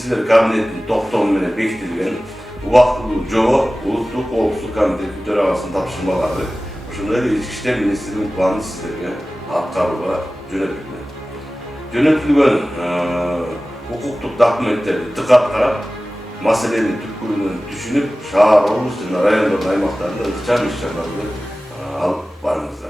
министрлер кабинетинин токтому менен бекитилген убактылуу жобо улуттук коопсуздук комитетинин төрагасынын тапшырмалары, ошондой эле ички иштер министринин планы сиздерге аткарууга жөнөтүлгөн укуктук документтерди дыкат карап, маселенин түпкүрүнөн түшүнүп, шаар, облус жана райондордун аймактарында ыкчам иш-чараларды алып барыңыздар.